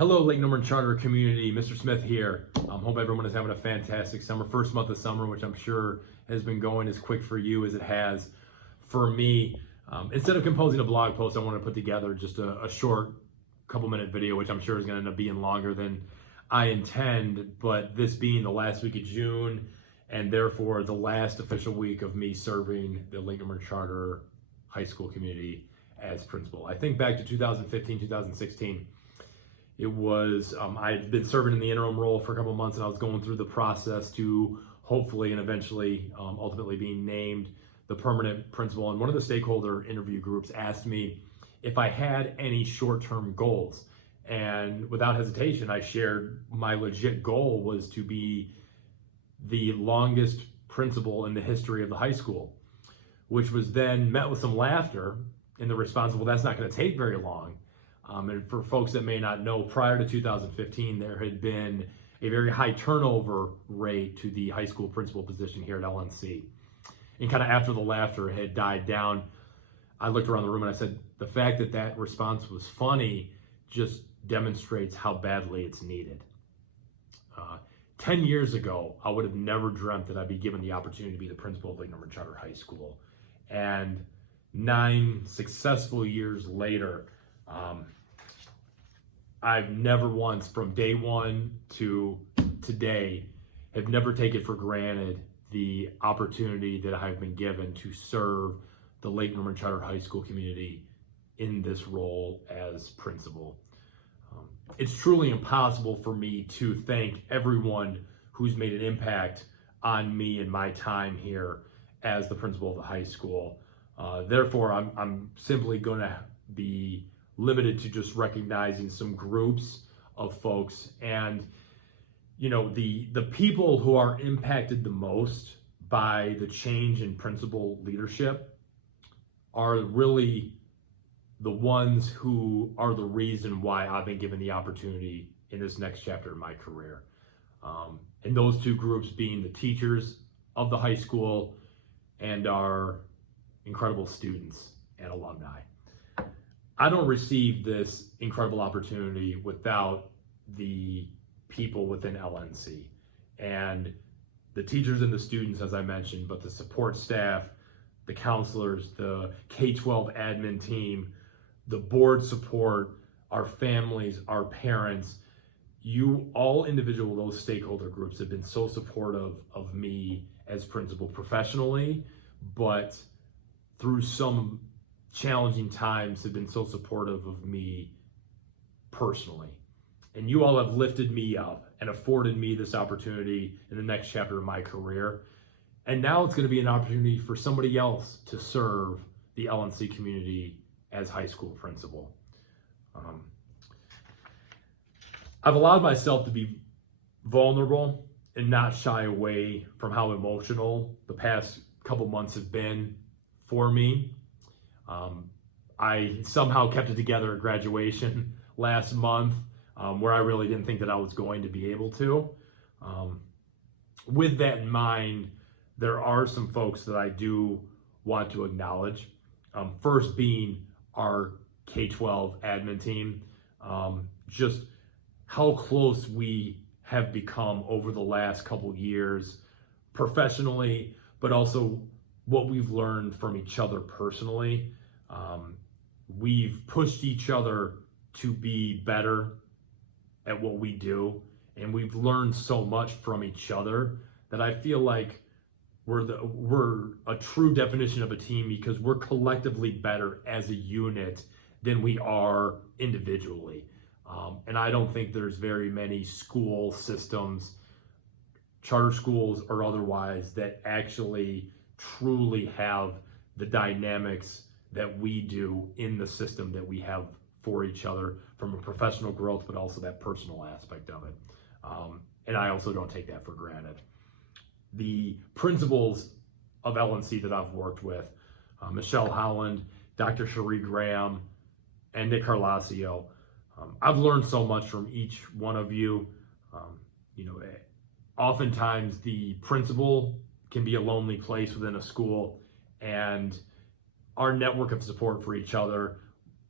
Hello, Lake Norman Charter community. Mr. Smith here. Hope everyone is having a fantastic summer. First month of summer, which I'm sure has been going as quick for you as it has for me. Instead of composing a blog post, I want to put together just a short couple-minute video, which I'm sure is going to end up being longer than I intend. But this being the last week of June, and therefore the last official week of me serving the Lake Norman Charter high school community as principal. I think back to 2015, 2016. It was, I had been serving in the interim role for a couple of months, and I was going through the process to hopefully and eventually ultimately being named the permanent principal. And one of the stakeholder interview groups asked me if I had any short-term goals. And without hesitation, I shared my legit goal was to be the longest principal in the history of the high school, which was then met with some laughter in the response, well, that's not going to take very long. And for folks that may not know, prior to 2015, there had been a very high turnover rate to the high school principal position here at LNC. And kind of after the laughter had died down, I looked around the room and I said, the fact that that response was funny just demonstrates how badly it's needed. 10 years ago, I would have never dreamt that I'd be given the opportunity to be the principal of Lake Norman Charter High School. And 9 successful years later, I've never once, from day one to today, have never taken for granted the opportunity that I've been given to serve the Lake Norman Charter High School community in this role as principal. It's truly impossible for me to thank everyone who's made an impact on me and my time here as the principal of the high school. Therefore, I'm simply going to be limited to just recognizing some groups of folks. And you know, the people who are impacted the most by the change in principal leadership are really the ones who are the reason why I've been given the opportunity in this next chapter of my career. And those two groups being the teachers of the high school and our incredible students and alumni. I don't receive this incredible opportunity without the people within LNC and the teachers and the students, as I mentioned, but the support staff, the counselors, the K-12 admin team, the board support, our families, our parents. You, all individual those stakeholder groups have been so supportive of me as principal professionally, but through some challenging times have been so supportive of me personally. And you all have lifted me up and afforded me this opportunity in the next chapter of my career. And now it's going to be an opportunity for somebody else to serve the LNC community as high school principal. I've allowed myself to be vulnerable and not shy away from how emotional the past couple months have been for me. I somehow kept it together at graduation last month, where I really didn't think that I was going to be able to. With that in mind, there are some folks that I do want to acknowledge. First being our K-12 admin team, just how close we have become over the last couple years professionally, but also what we've learned from each other personally. We've pushed each other to be better at what we do, and we've learned so much from each other that I feel like we're a true definition of a team because we're collectively better as a unit than we are individually. And I don't think there's very many school systems, charter schools or otherwise, that actually truly have the dynamics that we do in the system that we have for each other from a professional growth, but also that personal aspect of it. And I also don't take that for granted. The principals of LNC that I've worked with, Michelle Holland, Dr. Cherie Graham, and Nick Carlasio, I've learned so much from each one of you. Oftentimes the principal can be a lonely place within a school, and our network of support for each other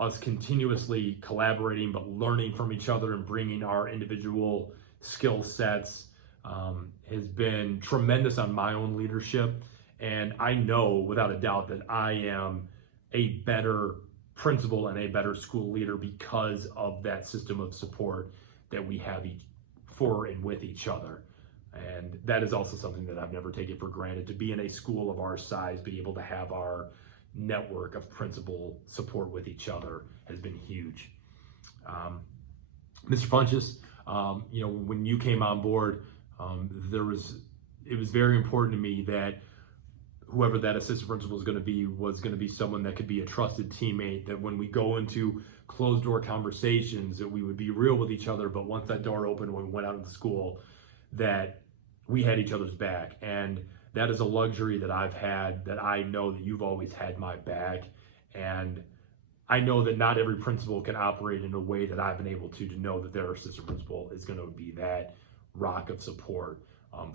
us continuously collaborating, but learning from each other and bringing our individual skill sets has been tremendous on my own leadership. And I know without a doubt that I am a better principal and a better school leader because of that system of support that we have for and with each other. And that is also something that I've never taken for granted. To be in a school of our size, be able to have our network of principal support with each other has been huge. Mr. Funches, when you came on board, it was very important to me that whoever that assistant principal was going to be someone that could be a trusted teammate, that when we go into closed door conversations, that we would be real with each other, but once that door opened, when we went out into school, that we had each other's back. And that is a luxury that I've had, that I know that you've always had my back. And I know that not every principal can operate in a way that I've been able to know that their assistant principal is going to be that rock of support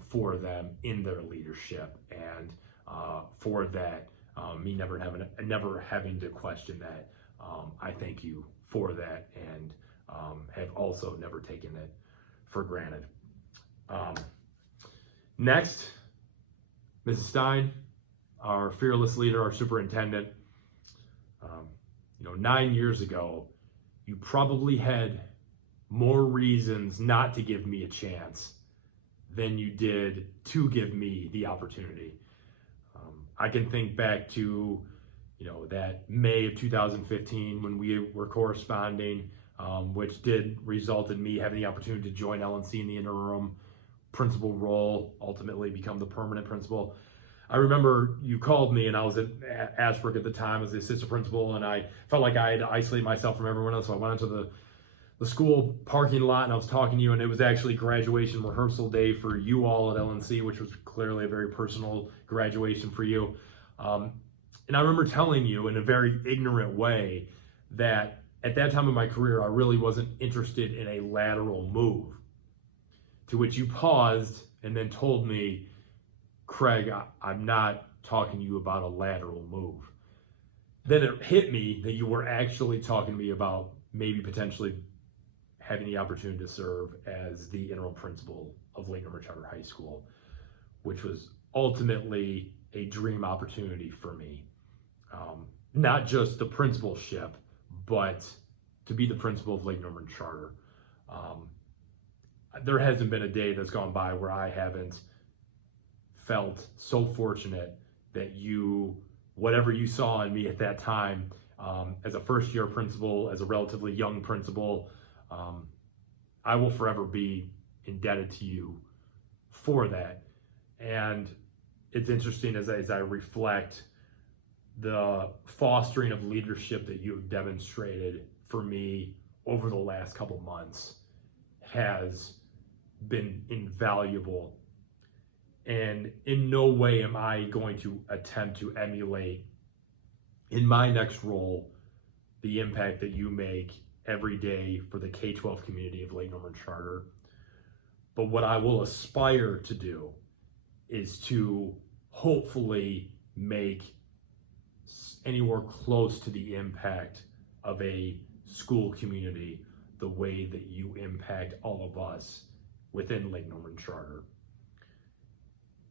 for them in their leadership. And for that, me never having to question that. I thank you for that, and have also never taken it for granted. Next, Mrs. Stein, our fearless leader, our superintendent. 9 years ago, you probably had more reasons not to give me a chance than you did to give me the opportunity. I can think back to, that May of 2015 when we were corresponding, which did result in me having the opportunity to join LNC in the interim principal role, ultimately become the permanent principal. I remember you called me, and I was at Ashbrook at the time as the assistant principal, and I felt like I had to isolate myself from everyone else. So I went into the school parking lot, and I was talking to you, and it was actually graduation rehearsal day for you all at LNC, which was clearly a very personal graduation for you. And I remember telling you in a very ignorant way that at that time in my career, I really wasn't interested in a lateral move. To which you paused and then told me, Craig, I'm not talking to you about a lateral move. Then it hit me that you were actually talking to me about maybe potentially having the opportunity to serve as the interim principal of Lake Norman Charter High School, which was ultimately a dream opportunity for me. Not just the principalship, but to be the principal of Lake Norman Charter. There hasn't been a day that's gone by where I haven't felt so fortunate that whatever you saw in me at that time, as a first year principal, as a relatively young principal, I will forever be indebted to you for that. And it's interesting as I reflect the fostering of leadership that you have demonstrated for me over the last couple months has been invaluable. And in no way am I going to attempt to emulate in my next role the impact that you make every day for the K-12 community of Lake Norman Charter. But what I will aspire to do is to hopefully make anywhere close to the impact of a school community the way that you impact all of us within Lake Norman Charter.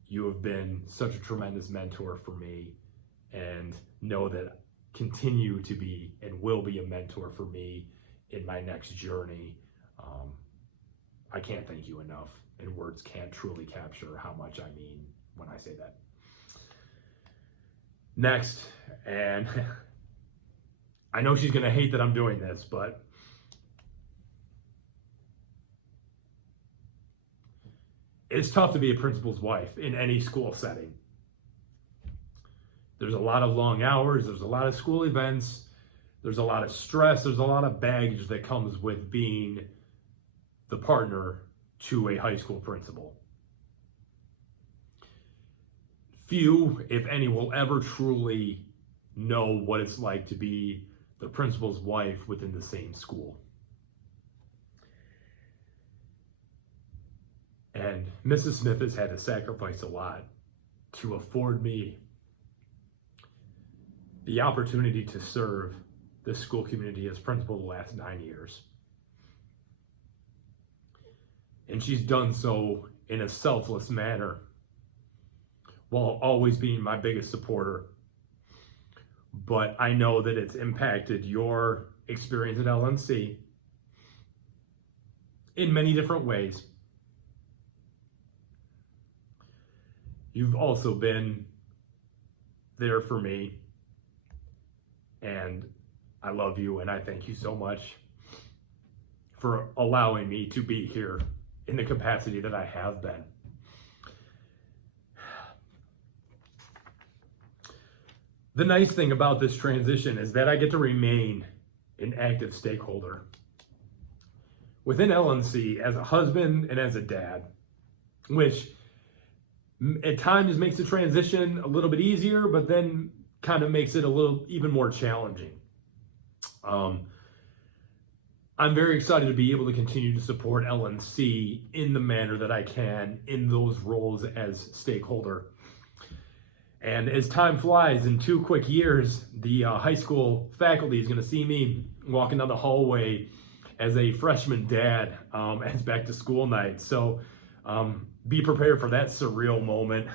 You have been such a tremendous mentor for me, and know that continue to be and will be a mentor for me in my next journey. I can't thank you enough, and words can't truly capture how much I mean when I say that. Next, and I know she's gonna hate that I'm doing this, but it's tough to be a principal's wife in any school setting. There's a lot of long hours, there's a lot of school events, there's a lot of stress, there's a lot of baggage that comes with being the partner to a high school principal. Few, if any, will ever truly know what it's like to be the principal's wife within the same school. And Mrs. Smith has had to sacrifice a lot to afford me the opportunity to serve this school community as principal the last 9 years. And she's done so in a selfless manner while always being my biggest supporter. But I know that it's impacted your experience at LNC in many different ways. You've also been there for me, and I love you, and I thank you so much for allowing me to be here in the capacity that I have been. The nice thing about this transition is that I get to remain an active stakeholder within LNC as a husband and as a dad, which at times makes the transition a little bit easier, but then kind of makes it a little even more challenging. I'm very excited to be able to continue to support LNC in the manner that I can in those roles as stakeholder. And as time flies, in 2 quick years, the high school faculty is going to see me walking down the hallway as a freshman dad as back to school night. So be prepared for that surreal moment.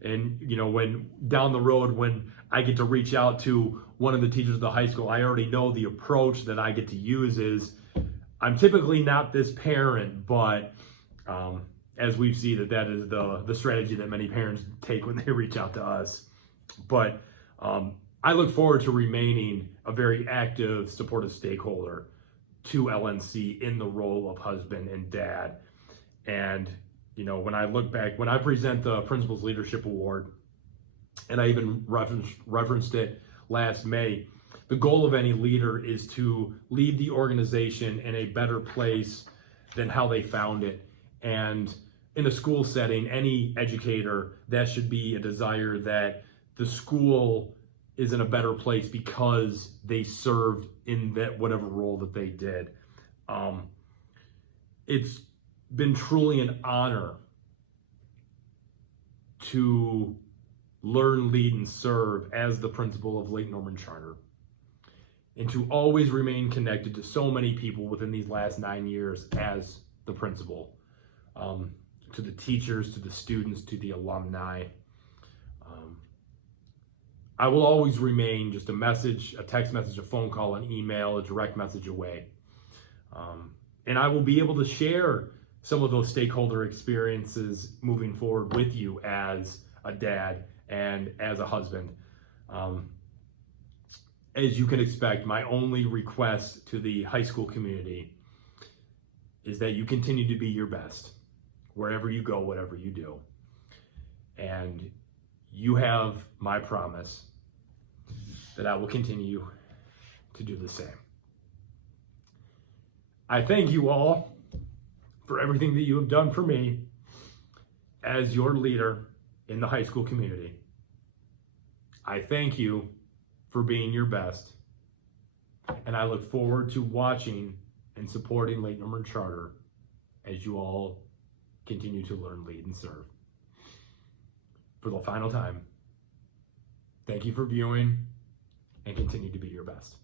And, you know, when down the road, when I get to reach out to one of the teachers of the high school, I already know the approach that I get to use is, I'm typically not this parent, but as we see that is the strategy that many parents take when they reach out to us. But I look forward to remaining a very active, supportive stakeholder to LNC in the role of husband and dad. And, you know, when I look back, when I present the Principal's Leadership Award, and I even referenced it last May, the goal of any leader is to leave the organization in a better place than how they found it. And in a school setting, any educator, that should be a desire that the school is in a better place because they served in that whatever role that they did. It's been truly an honor to learn, lead, and serve as the principal of Lake Norman Charter, and to always remain connected to so many people within these last 9 years as the principal, to the teachers, to the students, to the alumni. I will always remain just a message, a text message, a phone call, an email, a direct message away. And I will be able to share some of those stakeholder experiences moving forward with you as a dad and as a husband. As you can expect, my only request to the high school community is that you continue to be your best wherever you go, whatever you do. And you have my promise that I will continue to do the same. I thank you all for everything that you have done for me as your leader in the high school community. I thank you for being your best, and I look forward to watching and supporting Lake Norman Charter as you all continue to learn, lead, and serve. For the final time, thank you for viewing, and continue to be your best.